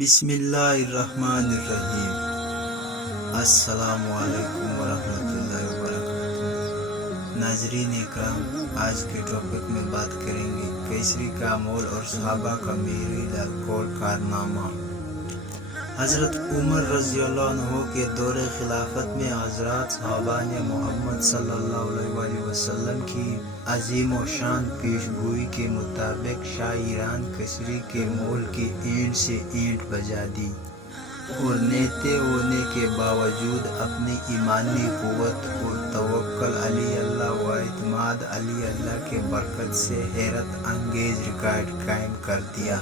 بسم اللہ الرحمن الرحیم۔ السلام علیکم ورحمۃ اللہ وبرکاتہ۔ ناظرین اکرام، آج کے ٹاپک میں بات کریں گے قیصری کا مول اور صحابہ کا میرا کول کارنامہ۔ حضرت عمر رضی اللہ عنہ کے دور خلافت میں حضرات صحابہ نے محمد صلی اللہ علیہ وسلم کی عظیم و شان پیش گوئی کے مطابق شاہ ایران قیصری کے مول کی اینٹ سے اینٹ بجا دی، اور نیتے ہونے کے باوجود اپنی ایمانی قوت اور توکل علی اللہ و اعتماد علی اللہ کے برکت سے حیرت انگیز ریکارڈ قائم کر دیا۔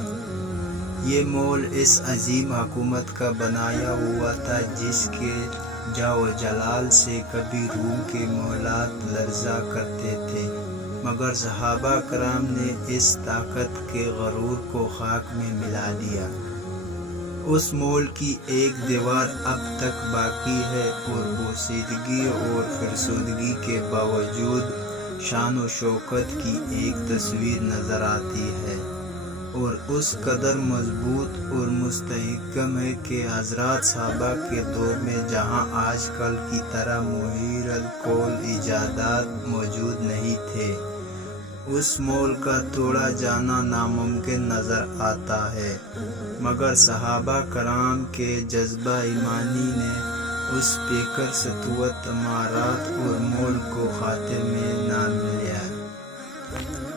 یہ مول اس عظیم حکومت کا بنایا ہوا تھا جس کے جاہ و جلال سے کبھی روم کے مولات لرزا کرتے تھے، مگر صحابہ کرام نے اس طاقت کے غرور کو خاک میں ملا دیا۔ اس مول کی ایک دیوار اب تک باقی ہے اور بوسیدگی اور فرسودگی کے باوجود شان و شوکت کی ایک تصویر نظر آتی ہے، اور اس قدر مضبوط اور مستحکم ہے کہ حضرات صحابہ کے دور میں جہاں آج کل کی طرح محیر القول ایجادات موجود نہیں تھے، اس مول کا توڑا جانا ناممکن نظر آتا ہے، مگر صحابہ کرام کے جذبہ ایمانی نے اس پیکر سطوت عمارات اور مول کو خاطر میں نہ لیا۔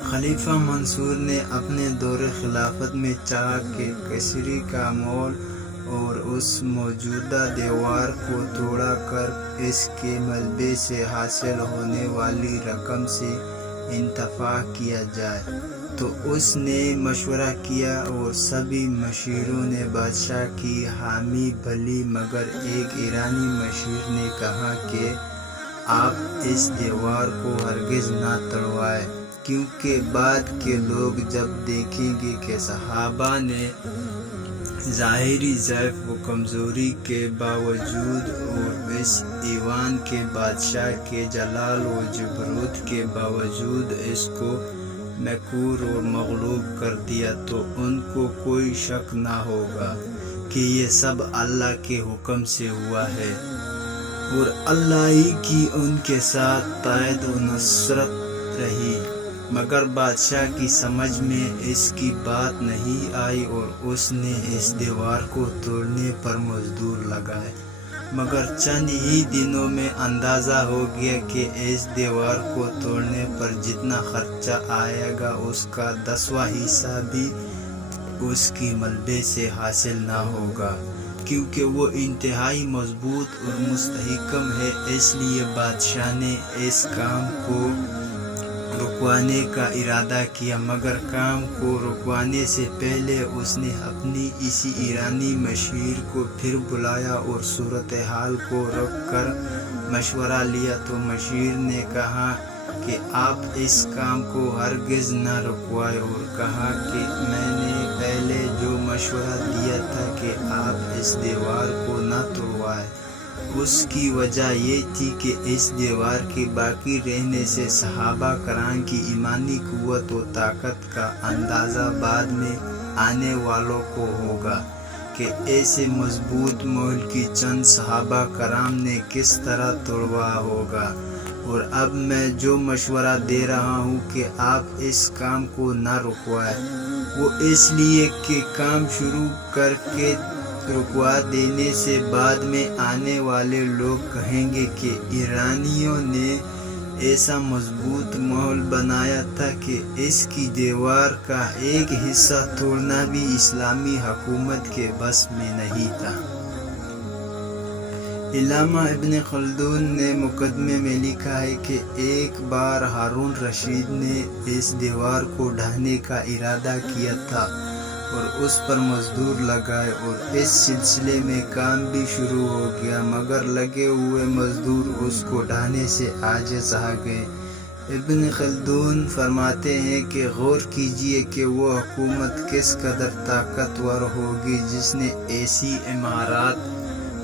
خلیفہ منصور نے اپنے دور خلافت میں چاہا کہ قیصری کا مول اور اس موجودہ دیوار کو توڑا کر اس کے ملبے سے حاصل ہونے والی رقم سے انتفاع کیا جائے، تو اس نے مشورہ کیا اور سبھی مشیروں نے بادشاہ کی حامی بھلی، مگر ایک ایرانی مشیر نے کہا کہ آپ اس دیوار کو ہرگز نہ توڑوائیں، کیونکہ بعد کے لوگ جب دیکھیں گے کہ صحابہ نے ظاہری ضعف و کمزوری کے باوجود اور اس ایوان کے بادشاہ کے جلال و جبروت کے باوجود اس کو مقہور اور مغلوب کر دیا، تو ان کو کوئی شک نہ ہوگا کہ یہ سب اللہ کے حکم سے ہوا ہے، اور اللہ ہی کی ان کے ساتھ تائید و نصرت رہی۔ مگر بادشاہ کی سمجھ میں اس کی بات نہیں آئی اور اس نے اس دیوار کو توڑنے پر مزدور لگائے، مگر چند ہی دنوں میں اندازہ ہو گیا کہ اس دیوار کو توڑنے پر جتنا خرچہ آئے گا اس کا 10واں حصہ بھی اس کی ملبے سے حاصل نہ ہوگا، کیونکہ وہ انتہائی مضبوط اور مستحکم ہے۔ اس لیے بادشاہ نے اس کام کو رکوانے کا ارادہ کیا، مگر کام کو رکوانے سے پہلے اس نے اپنی اسی ایرانی مشیر کو پھر بلایا اور صورتحال کو رکھ کر مشورہ لیا، تو مشیر نے کہا کہ آپ اس کام کو ہرگز نہ رکوائیں، اور کہا کہ میں نے پہلے جو مشورہ دیا تھا کہ آپ اس دیوار کو نہ توڑوائیں، اس کی وجہ یہ تھی کہ اس دیوار کے باقی رہنے سے صحابہ کرام کی ایمانی قوت و طاقت کا اندازہ بعد میں آنے والوں کو ہوگا کہ ایسے مضبوط مول کی چند صحابہ کرام نے کس طرح توڑوا ہوگا۔ اور اب میں جو مشورہ دے رہا ہوں کہ آپ اس کام کو نہ رکوائیں، وہ اس لیے کہ کام شروع کر کے رکوا دینے سے بعد میں آنے والے لوگ کہیں گے کہ ایرانیوں نے ایسا مضبوط مول بنایا تھا کہ اس کی دیوار کا ایک حصہ توڑنا بھی اسلامی حکومت کے بس میں نہیں تھا۔ علامہ ابن خلدون نے مقدمے میں لکھا ہے کہ ایک بار ہارون رشید نے اس دیوار کو ڈھانے کا ارادہ کیا تھا اور اس پر مزدور لگائے، اور اس سلسلے میں کام بھی شروع ہو گیا، مگر لگے ہوئے مزدور اس کو ڈھانے سے عاجز آ گئے۔ ابن خلدون فرماتے ہیں کہ غور کیجئے کہ وہ حکومت کس قدر طاقتور ہوگی جس نے ایسی عمارات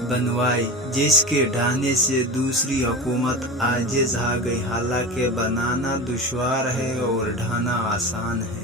بنوائی جس کے ڈھانے سے دوسری حکومت عاجز آ گئی، حالانکہ بنانا دشوار ہے اور ڈھانا آسان ہے۔